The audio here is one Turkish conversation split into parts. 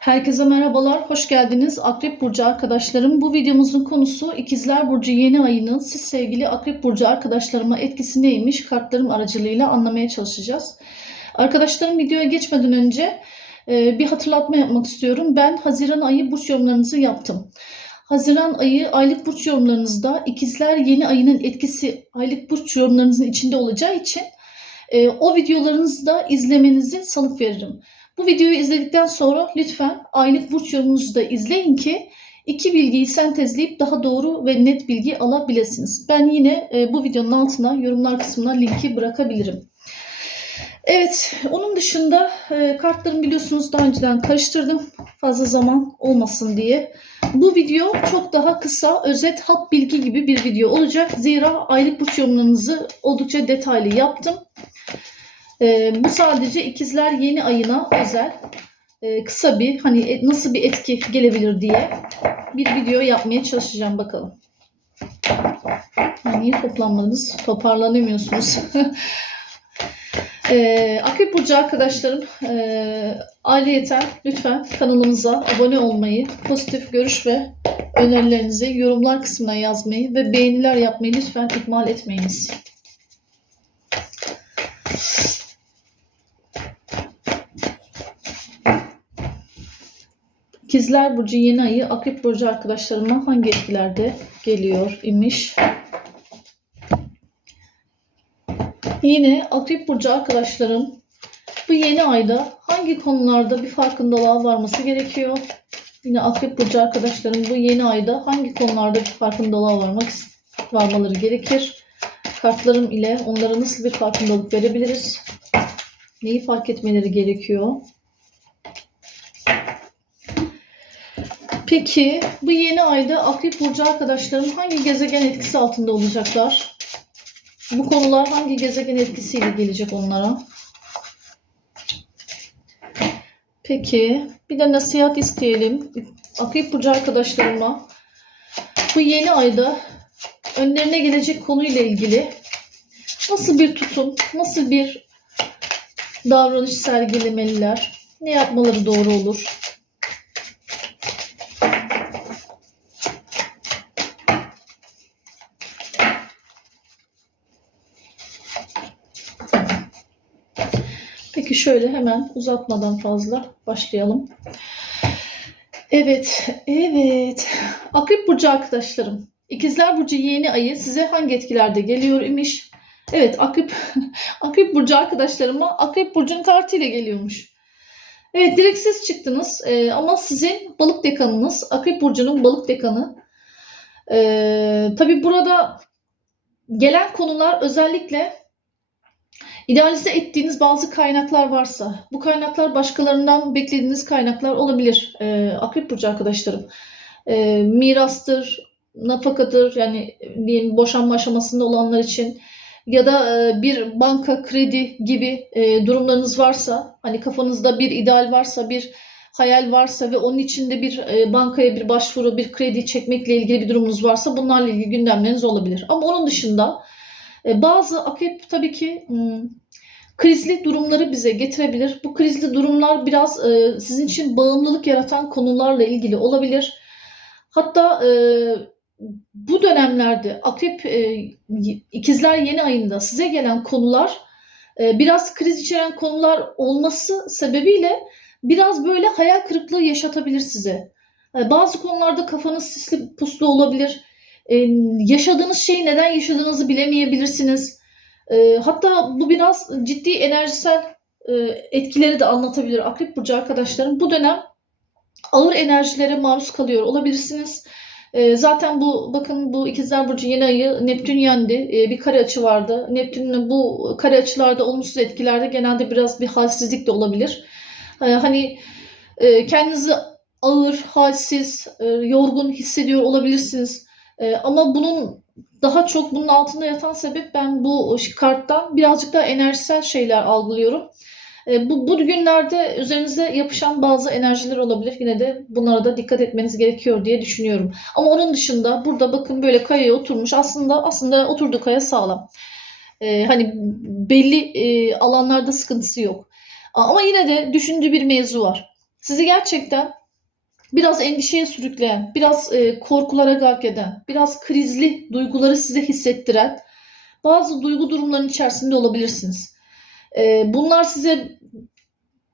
Herkese merhabalar, hoş geldiniz Akrep Burcu arkadaşlarım. Bu videomuzun konusu İkizler Burcu yeni ayının siz sevgili Akrep Burcu arkadaşlarıma etkisi neymiş kartlarım aracılığıyla anlamaya çalışacağız. Arkadaşlarım videoya geçmeden önce e, bir hatırlatma yapmak istiyorum. Ben Haziran ayı burç yorumlarınızı yaptım. Haziran ayı aylık burç yorumlarınızda İkizler yeni ayının etkisi aylık burç yorumlarınızın içinde olacağı için e, o videolarınızı da izlemenizi salık veririm. Bu videoyu izledikten sonra lütfen aylık burç yorumunuzu da izleyin ki iki bilgiyi sentezleyip daha doğru ve net bilgi alabilirsiniz. Ben yine e, bu videonun altına yorumlar kısmına linki bırakabilirim. Evet, onun dışında e, kartlarımı biliyorsunuz daha önceden karıştırdım. Fazla zaman olmasın diye. Bu video çok daha kısa, özet, hap bilgi gibi bir video olacak. Zira aylık burç yorumlarınızı oldukça detaylı yaptım. Ee, bu sadece ikizler yeni ayına özel e, kısa bir hani e, nasıl bir etki gelebilir diye bir video yapmaya çalışacağım bakalım. Niye toplanmadınız? Toparlanamıyorsunuz. ee, Akrep Burcu arkadaşlarım e, ayrıyeten lütfen kanalımıza abone olmayı, pozitif görüş ve önerilerinizi yorumlar kısmına yazmayı ve beğeniler yapmayı lütfen ihmal etmeyiniz. İkizler Burcu yeni ayı Akrep Burcu arkadaşlarıma hangi etkilerde geliyor imiş? Yine Akrep Burcu arkadaşlarım bu yeni ayda hangi konularda bir farkındalığa varması gerekiyor? Yine Akrep Burcu arkadaşlarım bu yeni ayda hangi konularda bir farkındalığa varmak varmaları gerekir? Kartlarım ile onlara nasıl bir farkındalık verebiliriz? Neyi fark etmeleri gerekiyor? Peki bu yeni ayda Akrep Burcu arkadaşlarım hangi gezegen etkisi altında olacaklar? Bu konular hangi gezegen etkisiyle gelecek onlara? Peki bir de nasihat isteyelim. Akrep Burcu arkadaşlarıma bu yeni ayda önlerine gelecek konuyla ilgili nasıl bir tutum, nasıl bir davranış sergilemeliler? Ne yapmaları doğru olur? Peki şöyle hemen uzatmadan fazla başlayalım. Evet, evet. Akrep Burcu arkadaşlarım. İkizler Burcu yeni ayı size hangi etkilerde geliyor imiş? Evet, Akrep, Akrep Burcu arkadaşlarıma Akrep Burcu'nun kartıyla geliyormuş. Evet, direkt siz çıktınız ee, ama sizin balık dekanınız, Akrep Burcu'nun balık dekanı. Ee, tabii burada gelen konular özellikle İdealize ettiğiniz bazı kaynaklar varsa, bu kaynaklar başkalarından beklediğiniz kaynaklar olabilir. Ee, Akrep Burcu arkadaşlarım. Ee, mirastır, nafakadır yani diyelim boşanma aşamasında olanlar için ya da e, bir banka kredi gibi e, durumlarınız varsa hani kafanızda bir ideal varsa bir hayal varsa ve onun içinde bir e, bankaya bir başvuru bir kredi çekmekle ilgili bir durumunuz varsa bunlarla ilgili gündemleriniz olabilir. Ama onun dışında e, bazı akrep tabii ki hmm, krizli durumları bize getirebilir. Bu krizli durumlar biraz e, sizin için bağımlılık yaratan konularla ilgili olabilir. Hatta e, bu dönemlerde akrep ikizler yeni ayında size gelen konular biraz kriz içeren konular olması sebebiyle biraz böyle hayal kırıklığı yaşatabilir size. Bazı konularda kafanız sisli puslu olabilir e, yaşadığınız şeyi neden yaşadığınızı bilemeyebilirsiniz. E, hatta bu biraz ciddi enerjisel e, etkileri de anlatabilir Akrep Burcu arkadaşlarım. Bu dönem ağır enerjilere maruz kalıyor olabilirsiniz. E, zaten bu bakın bu ikizler burcu yeni ayı Neptün yendi. E, bir kare açı vardı. Neptün'ün bu kare açılarda olumsuz etkilerde genelde biraz bir halsizlik de olabilir. E, hani e, kendinizi ağır, halsiz, e, yorgun hissediyor olabilirsiniz. E, ama bunun daha çok bunun altında yatan sebep ben bu karttan birazcık daha enerjisel şeyler algılıyorum. E, bu, bu günlerde üzerinize yapışan bazı enerjiler olabilir. Yine de bunlara da dikkat etmeniz gerekiyor diye düşünüyorum. Ama onun dışında burada bakın böyle kayaya oturmuş. Aslında aslında oturduğu kaya sağlam. E, hani belli e, alanlarda sıkıntısı yok. Ama yine de düşündüğü bir mevzu var. sizi gerçekten biraz endişeye sürükleyen, biraz e, korkulara gark eden, biraz krizli duyguları size hissettiren bazı duygu durumlarının içerisinde olabilirsiniz. E, bunlar size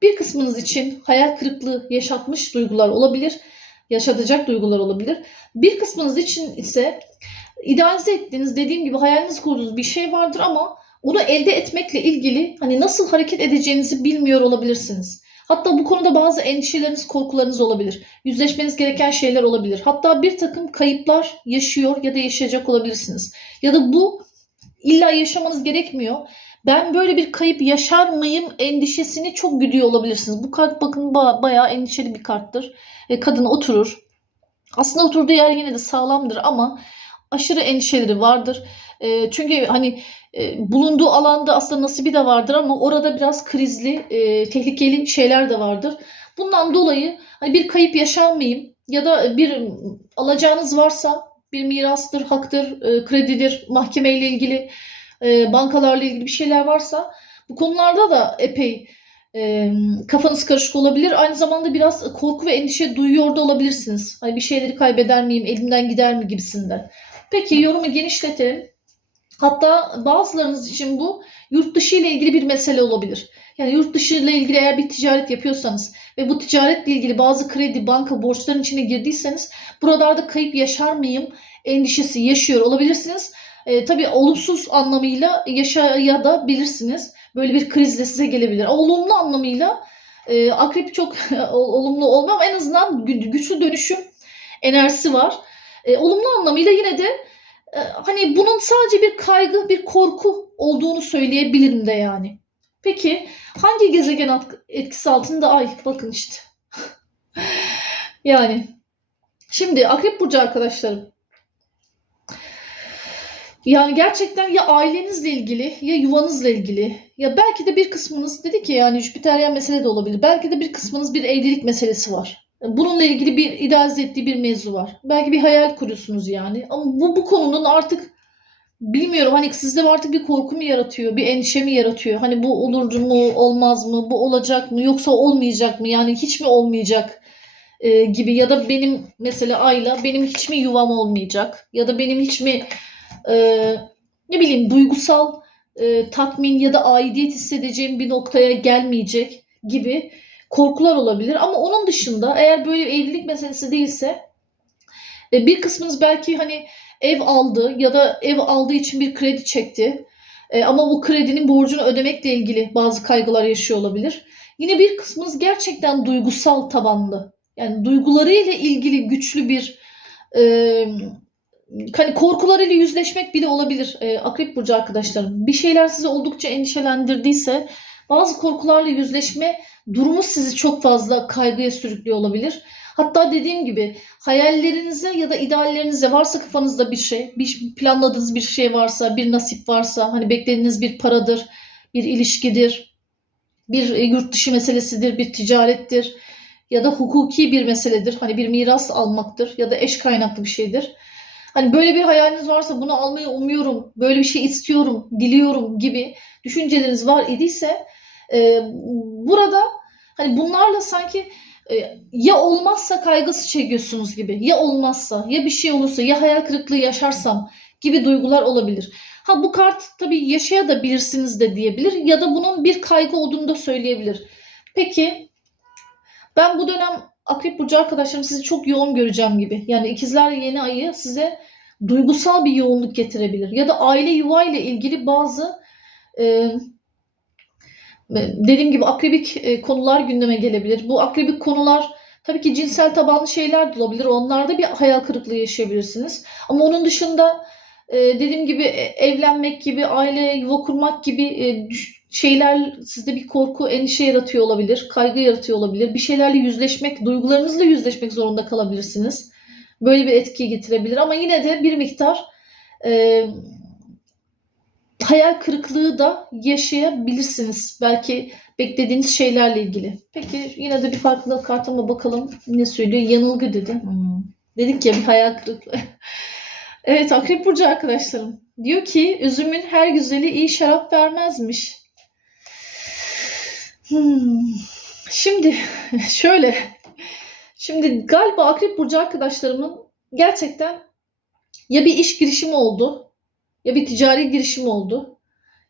bir kısmınız için hayal kırıklığı yaşatmış duygular olabilir, yaşatacak duygular olabilir. Bir kısmınız için ise idealize ettiğiniz, dediğim gibi hayaliniz kurduğunuz bir şey vardır ama onu elde etmekle ilgili hani nasıl hareket edeceğinizi bilmiyor olabilirsiniz. Hatta bu konuda bazı endişeleriniz, korkularınız olabilir. Yüzleşmeniz gereken şeyler olabilir. Hatta bir takım kayıplar yaşıyor ya da yaşayacak olabilirsiniz. Ya da bu illa yaşamanız gerekmiyor. Ben böyle bir kayıp yaşar mıyım endişesini çok güdüyor olabilirsiniz. Bu kart bakın ba- bayağı endişeli bir karttır. Kadın oturur. Aslında oturduğu yer yine de sağlamdır ama aşırı endişeleri vardır. Çünkü hani bulunduğu alanda aslında nasibi de vardır ama orada biraz krizli, e, tehlikeli şeyler de vardır. Bundan dolayı hani bir kayıp yaşar mıyım ya da bir alacağınız varsa bir mirastır, haktır, e, kredidir, mahkemeyle ilgili, e, bankalarla ilgili bir şeyler varsa bu konularda da epey e, kafanız karışık olabilir. Aynı zamanda biraz korku ve endişe duyuyor da olabilirsiniz. Hani bir şeyleri kaybeder miyim, elimden gider mi gibisinden. Peki yorumu genişletelim. Hatta bazılarınız için bu yurt dışı ile ilgili bir mesele olabilir. Yani yurt dışı ile ilgili eğer bir ticaret yapıyorsanız ve bu ticaretle ilgili bazı kredi, banka borçların içine girdiyseniz buralarda kayıp yaşar mıyım endişesi yaşıyor olabilirsiniz. E, tabii olumsuz anlamıyla yaşaya da bilirsiniz. Böyle bir krizle size gelebilir. Olumlu anlamıyla e, akrep çok olumlu olmam en azından gü- güçlü dönüşüm enerjisi var. E, olumlu anlamıyla yine de hani bunun sadece bir kaygı, bir korku olduğunu söyleyebilirim de yani. Peki hangi gezegen etkisi altında ay? Bakın işte. yani şimdi Akrep Burcu arkadaşlarım. Yani gerçekten ya ailenizle ilgili ya yuvanızla ilgili ya belki de bir kısmınız dedi ki yani Jüpiteryen mesele de olabilir. Belki de bir kısmınız bir evlilik meselesi var. Bununla ilgili bir idealize ettiği bir mevzu var. Belki bir hayal kuruyorsunuz yani. Ama bu, bu konunun artık bilmiyorum hani sizde artık bir korku mu yaratıyor, bir endişe mi yaratıyor? Hani bu olur mu, olmaz mı, bu olacak mı yoksa olmayacak mı? Yani hiç mi olmayacak e, gibi ya da benim mesela Ayla benim hiç mi yuvam olmayacak ya da benim hiç mi e, ne bileyim duygusal e, tatmin ya da aidiyet hissedeceğim bir noktaya gelmeyecek gibi korkular olabilir. Ama onun dışında eğer böyle evlilik meselesi değilse e, bir kısmınız belki hani ev aldı ya da ev aldığı için bir kredi çekti. E, ama o kredinin borcunu ödemekle ilgili bazı kaygılar yaşıyor olabilir. Yine bir kısmınız gerçekten duygusal tabanlı. Yani duygularıyla ilgili güçlü bir e, hani korkularıyla yüzleşmek bile olabilir e, Akrep Burcu arkadaşlarım. Bir şeyler sizi oldukça endişelendirdiyse bazı korkularla yüzleşme durumu sizi çok fazla kaygıya sürüklüyor olabilir. Hatta dediğim gibi hayallerinize ya da ideallerinize varsa kafanızda bir şey, bir planladığınız bir şey varsa, bir nasip varsa, hani beklediğiniz bir paradır, bir ilişkidir, bir e, yurt dışı meselesidir, bir ticarettir ya da hukuki bir meseledir. Hani bir miras almaktır ya da eş kaynaklı bir şeydir. Hani böyle bir hayaliniz varsa bunu almayı umuyorum, böyle bir şey istiyorum, diliyorum gibi düşünceleriniz var idiyse e, burada hani bunlarla sanki e, ya olmazsa kaygısı çekiyorsunuz gibi, ya olmazsa, ya bir şey olursa, ya hayal kırıklığı yaşarsam gibi duygular olabilir. Ha bu kart tabii yaşayabilirsiniz de diyebilir ya da bunun bir kaygı olduğunu da söyleyebilir. Peki ben bu dönem Akrep Burcu arkadaşlarım sizi çok yoğun göreceğim gibi. Yani ikizler yeni ayı size duygusal bir yoğunluk getirebilir. Ya da aile yuva ile ilgili bazı e, dediğim gibi akrebik e, konular gündeme gelebilir. Bu akrebik konular tabii ki cinsel tabanlı şeyler de olabilir. Onlarda bir hayal kırıklığı yaşayabilirsiniz. Ama onun dışında e, dediğim gibi e, evlenmek gibi, aile yuva kurmak gibi şeyler sizde bir korku, endişe yaratıyor olabilir, kaygı yaratıyor olabilir. Bir şeylerle yüzleşmek, duygularınızla yüzleşmek zorunda kalabilirsiniz. Böyle bir etki getirebilir ama yine de bir miktar hayal kırıklığı da yaşayabilirsiniz. Belki beklediğiniz şeylerle ilgili. Peki yine de bir farklı kartıma bakalım. Ne söylüyor? Yanılgı dedi. Hmm. Dedik ya bir hayal kırıklığı. evet Akrep Burcu arkadaşlarım. Diyor ki üzümün her güzeli iyi şarap vermezmiş. Hmm. Şimdi şöyle. Şimdi galiba Akrep Burcu arkadaşlarımın gerçekten ya bir iş girişimi oldu ya bir ticari girişim oldu.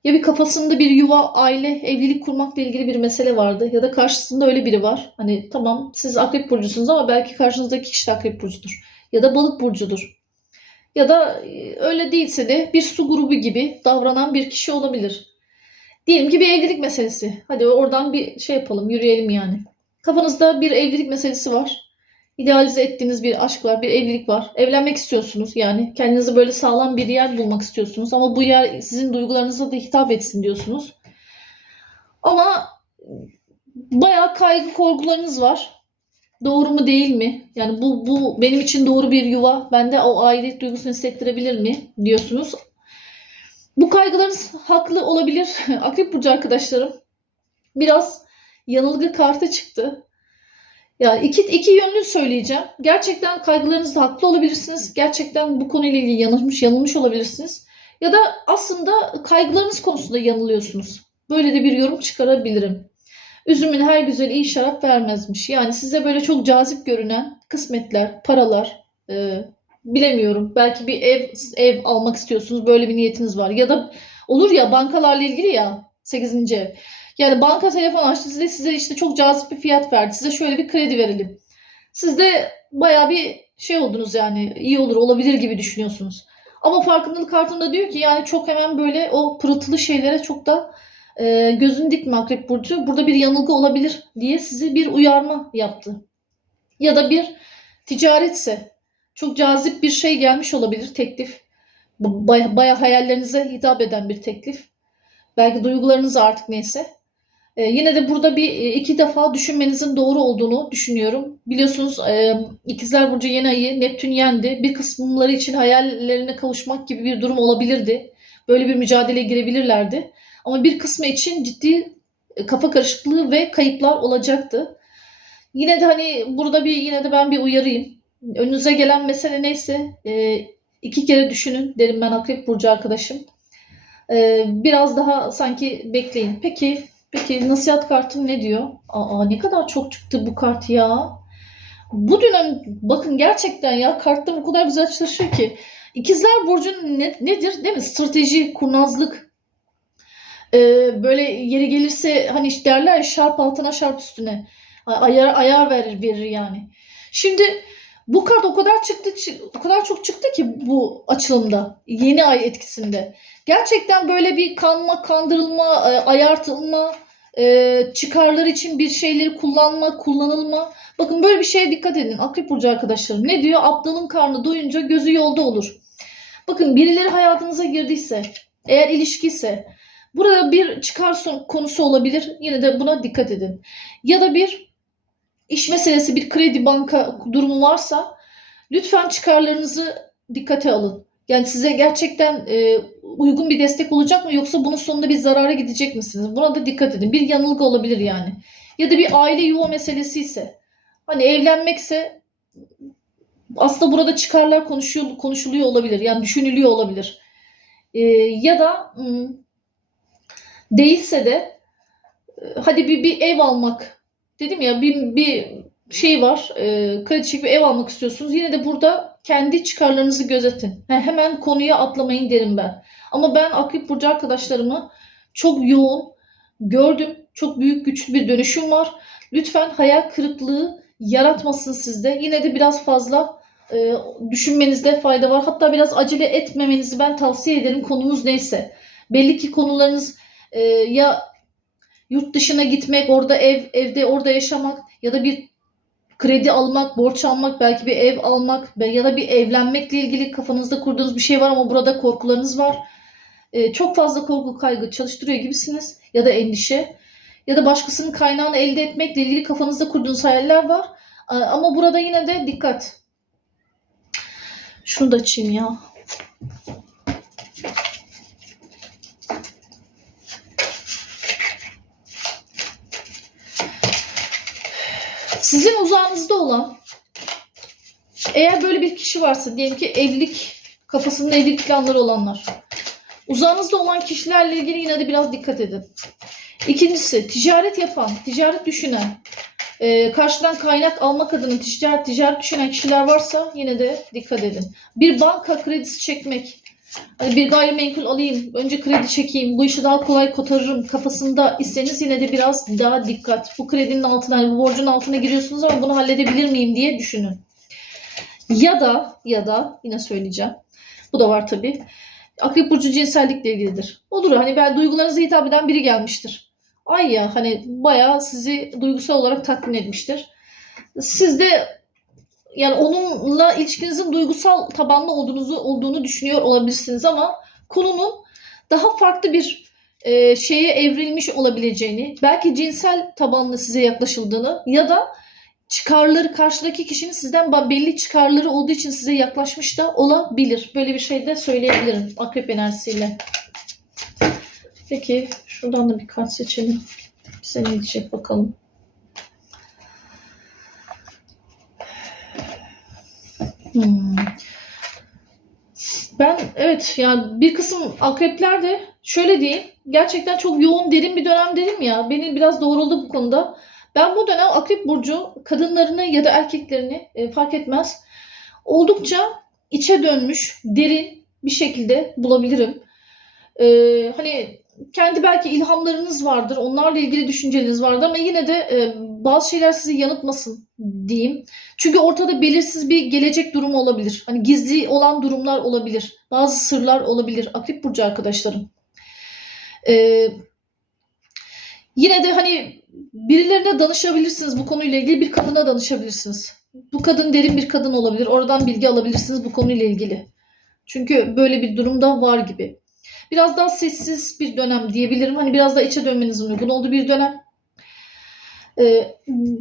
Ya bir kafasında bir yuva, aile, evlilik kurmakla ilgili bir mesele vardı. Ya da karşısında öyle biri var. Hani tamam siz akrep burcusunuz ama belki karşınızdaki kişi de akrep burcudur. Ya da balık burcudur. Ya da e, öyle değilse de bir su grubu gibi davranan bir kişi olabilir. Diyelim ki bir evlilik meselesi. Hadi oradan bir şey yapalım, yürüyelim yani. Kafanızda bir evlilik meselesi var. İdealize ettiğiniz bir aşk var, bir evlilik var. Evlenmek istiyorsunuz yani. Kendinize böyle sağlam bir yer bulmak istiyorsunuz. Ama bu yer sizin duygularınıza da hitap etsin diyorsunuz. Ama bayağı kaygı korkularınız var. Doğru mu değil mi? Yani bu, bu benim için doğru bir yuva. Bende o aidiyet duygusunu hissettirebilir mi? diyorsunuz. Bu kaygılarınız haklı olabilir. Akrep Burcu arkadaşlarım. Biraz yanılgı kartı çıktı. Ya iki, iki yönlü söyleyeceğim. Gerçekten kaygılarınızda haklı olabilirsiniz. Gerçekten bu konuyla ilgili yanılmış, yanılmış olabilirsiniz. Ya da aslında kaygılarınız konusunda yanılıyorsunuz. Böyle de bir yorum çıkarabilirim. Üzümün her güzel iyi şarap vermezmiş. Yani size böyle çok cazip görünen kısmetler, paralar, e, bilemiyorum. Belki bir ev ev almak istiyorsunuz. Böyle bir niyetiniz var. Ya da olur ya bankalarla ilgili ya 8. ev. Yani banka telefon açtı size size işte çok cazip bir fiyat verdi. Size şöyle bir kredi verelim. Siz de bayağı bir şey oldunuz yani iyi olur olabilir gibi düşünüyorsunuz. Ama farkındalık kartında diyor ki yani çok hemen böyle o pırıltılı şeylere çok da e, gözün dikme Akrep Burcu. Burada bir yanılgı olabilir diye size bir uyarma yaptı. Ya da bir ticaretse çok cazip bir şey gelmiş olabilir teklif. Baya, baya hayallerinize hitap eden bir teklif. Belki duygularınız artık neyse. Ee, yine de burada bir e, iki defa düşünmenizin doğru olduğunu düşünüyorum. Biliyorsunuz e, İkizler Burcu yeni ayı Neptün yendi. Bir kısımları için hayallerine kavuşmak gibi bir durum olabilirdi. Böyle bir mücadeleye girebilirlerdi. Ama bir kısmı için ciddi e, kafa karışıklığı ve kayıplar olacaktı. Yine de hani burada bir yine de ben bir uyarayım. Önünüze gelen mesele neyse e, iki kere düşünün derim ben Akrep Burcu arkadaşım. E, biraz daha sanki bekleyin. Peki Peki nasihat kartım ne diyor? Aa ne kadar çok çıktı bu kart ya. Bu dönem bakın gerçekten ya kartlar o kadar güzel çalışıyor ki. İkizler Burcu'nun ne, nedir değil mi? Strateji, kurnazlık. Ee, böyle yeri gelirse hani işte derler ya şarp altına şarp üstüne. Ayar, ayar verir, verir yani. Şimdi bu kart o kadar çıktı, o kadar çok çıktı ki bu açılımda. Yeni ay etkisinde. Gerçekten böyle bir kanma, kandırılma, e, ayartılma, e, çıkarlar için bir şeyleri kullanma, kullanılma. Bakın böyle bir şeye dikkat edin. Akrep Burcu arkadaşlarım. Ne diyor? Aptalın karnı doyunca gözü yolda olur. Bakın birileri hayatınıza girdiyse, eğer ilişki ise burada bir çıkar konusu olabilir. Yine de buna dikkat edin. Ya da bir iş meselesi, bir kredi banka durumu varsa lütfen çıkarlarınızı dikkate alın. Yani size gerçekten e, uygun bir destek olacak mı yoksa bunun sonunda bir zarara gidecek misiniz? Buna da dikkat edin. Bir yanılgı olabilir yani. Ya da bir aile yuva meselesi ise hani evlenmekse aslında burada çıkarlar konuşuyor, konuşuluyor olabilir. Yani düşünülüyor olabilir. E, ya da değilse de e, hadi bir, bir ev almak dedim ya bir, bir şey var e, kredi çekip ev almak istiyorsunuz. Yine de burada kendi çıkarlarınızı gözetin. He, hemen konuya atlamayın derim ben. Ama ben Akrep Burcu arkadaşlarımı çok yoğun gördüm. Çok büyük güçlü bir dönüşüm var. Lütfen hayal kırıklığı yaratmasın sizde. Yine de biraz fazla e, düşünmenizde fayda var. Hatta biraz acele etmemenizi ben tavsiye ederim konumuz neyse. Belli ki konularınız e, ya yurt dışına gitmek, orada ev, evde orada yaşamak ya da bir kredi almak, borç almak, belki bir ev almak ya da bir evlenmekle ilgili kafanızda kurduğunuz bir şey var ama burada korkularınız var. Ee, çok fazla korku kaygı çalıştırıyor gibisiniz ya da endişe ya da başkasının kaynağını elde etmekle ilgili kafanızda kurduğunuz hayaller var. Ee, ama burada yine de dikkat. Şunu da açayım ya. Sizin uzağınızda olan eğer böyle bir kişi varsa diyelim ki evlilik kafasında evlilik planları olanlar. Uzağınızda olan kişilerle ilgili yine de biraz dikkat edin. İkincisi ticaret yapan, ticaret düşünen, Ee, karşıdan kaynak almak adına ticaret, ticaret düşünen kişiler varsa yine de dikkat edin. Bir banka kredisi çekmek, hani bir gayrimenkul alayım, önce kredi çekeyim, bu işi daha kolay kotarırım kafasında iseniz yine de biraz daha dikkat. Bu kredinin altına, bu borcun altına giriyorsunuz ama bunu halledebilir miyim diye düşünün. Ya da ya da yine söyleyeceğim. Bu da var tabii. Akrep burcu cinsellikle ilgilidir. Olur hani ben duygularınıza hitap eden biri gelmiştir. Ay ya hani bayağı sizi duygusal olarak tatmin etmiştir. Siz de yani onunla ilişkinizin duygusal tabanlı olduğunuzu olduğunu düşünüyor olabilirsiniz ama konunun daha farklı bir e, şeye evrilmiş olabileceğini, belki cinsel tabanlı size yaklaşıldığını ya da çıkarları karşıdaki kişinin sizden belli çıkarları olduğu için size yaklaşmış da olabilir. Böyle bir şey de söyleyebilirim akrep enerjisiyle. Peki şuradan da bir kart seçelim. Bize ne diyecek bakalım. Hmm. Ben evet yani bir kısım akrepler de şöyle diyeyim gerçekten çok yoğun derin bir dönem dedim ya beni biraz doğruldu bu konuda. Ben bu dönem akrep burcu kadınlarını ya da erkeklerini e, fark etmez oldukça içe dönmüş derin bir şekilde bulabilirim. E, hani kendi belki ilhamlarınız vardır onlarla ilgili düşünceleriniz vardır ama yine de e, bazı şeyler sizi yanıltmasın diyeyim. Çünkü ortada belirsiz bir gelecek durumu olabilir. Hani gizli olan durumlar olabilir. Bazı sırlar olabilir. Akrep burcu arkadaşlarım. Ee, yine de hani birilerine danışabilirsiniz bu konuyla ilgili. Bir kadına danışabilirsiniz. Bu kadın derin bir kadın olabilir. Oradan bilgi alabilirsiniz bu konuyla ilgili. Çünkü böyle bir durumda var gibi. Biraz daha sessiz bir dönem diyebilirim. Hani biraz daha içe dönmenizin uygun olduğu bir dönem. Ee,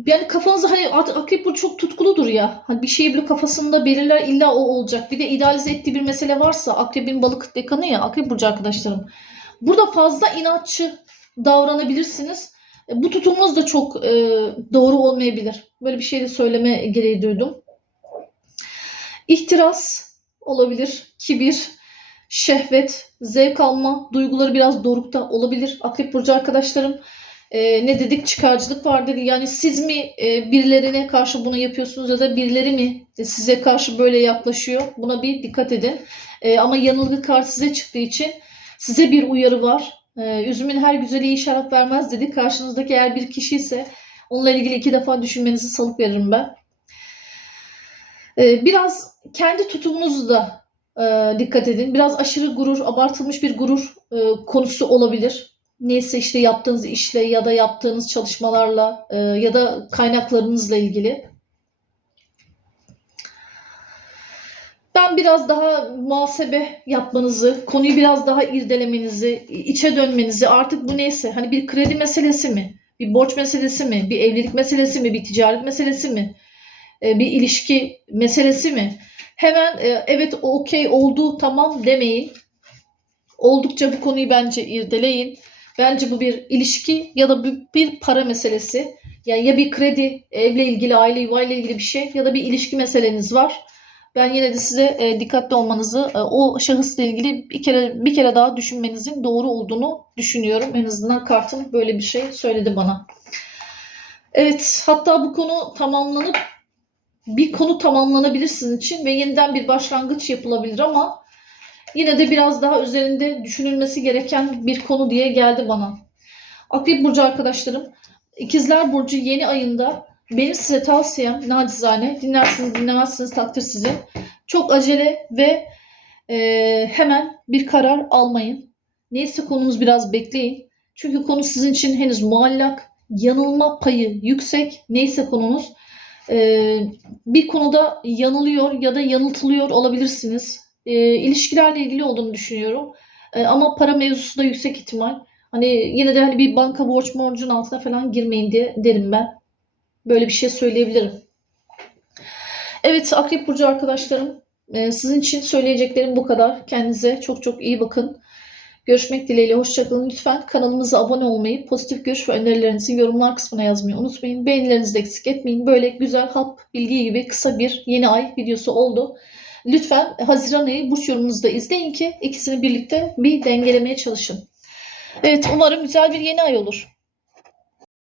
yani kafanızda hani ak- akrep burcu çok tutkuludur ya. Hani bir şeyi böyle kafasında belirler illa o olacak. Bir de idealize ettiği bir mesele varsa akrebin balık dekanı ya akrep burcu arkadaşlarım. Burada fazla inatçı davranabilirsiniz. E, Bu tutumunuz da çok e, doğru olmayabilir. Böyle bir şey de söyleme gereği duydum. İhtiras olabilir, kibir, şehvet, zevk alma duyguları biraz dorukta olabilir. Akrep burcu arkadaşlarım e, ne dedik çıkarcılık var dedi. Yani siz mi e, birilerine karşı bunu yapıyorsunuz ya da birileri mi size karşı böyle yaklaşıyor? Buna bir dikkat edin. E, ama yanılgı kart size çıktığı için size bir uyarı var. E, üzümün her güzeli iyi şarap vermez dedi. Karşınızdaki eğer bir kişi ise onunla ilgili iki defa düşünmenizi salık veririm ben. E, biraz kendi tutumunuzu da e, dikkat edin. Biraz aşırı gurur, abartılmış bir gurur e, konusu olabilir neyse işte yaptığınız işle ya da yaptığınız çalışmalarla e, ya da kaynaklarınızla ilgili. Ben biraz daha muhasebe yapmanızı, konuyu biraz daha irdelemenizi, içe dönmenizi artık bu neyse hani bir kredi meselesi mi, bir borç meselesi mi, bir evlilik meselesi mi, bir ticaret meselesi mi, e, bir ilişki meselesi mi? Hemen e, evet okey oldu tamam demeyin. Oldukça bu konuyu bence irdeleyin. Bence bu bir ilişki ya da bir para meselesi. Yani ya bir kredi, evle ilgili, aile yuvayla ilgili bir şey ya da bir ilişki meseleniz var. Ben yine de size e, dikkatli olmanızı, e, o şahısla ilgili bir kere bir kere daha düşünmenizin doğru olduğunu düşünüyorum. En azından kartım böyle bir şey söyledi bana. Evet, hatta bu konu tamamlanıp bir konu tamamlanabilir sizin için ve yeniden bir başlangıç yapılabilir ama yine de biraz daha üzerinde düşünülmesi gereken bir konu diye geldi bana. Akrep Burcu arkadaşlarım, İkizler Burcu yeni ayında benim size tavsiyem nacizane dinlersiniz dinlemezsiniz takdir sizin. Çok acele ve e, hemen bir karar almayın. Neyse konumuz biraz bekleyin. Çünkü konu sizin için henüz muallak, yanılma payı yüksek. Neyse konunuz e, bir konuda yanılıyor ya da yanıltılıyor olabilirsiniz. E, ilişkilerle ilgili olduğunu düşünüyorum. E, ama para mevzusu da yüksek ihtimal. Hani yine de hani bir banka borç borcun altına falan girmeyin diye derim ben. Böyle bir şey söyleyebilirim. Evet Akrep Burcu arkadaşlarım e, sizin için söyleyeceklerim bu kadar. Kendinize çok çok iyi bakın. Görüşmek dileğiyle hoşçakalın. Lütfen kanalımıza abone olmayı, pozitif görüş ve önerilerinizi yorumlar kısmına yazmayı unutmayın. Beğenilerinizi de eksik etmeyin. Böyle güzel hap bilgi gibi kısa bir yeni ay videosu oldu. Lütfen Haziran ayı burç yorumunuzu da izleyin ki ikisini birlikte bir dengelemeye çalışın. Evet umarım güzel bir yeni ay olur.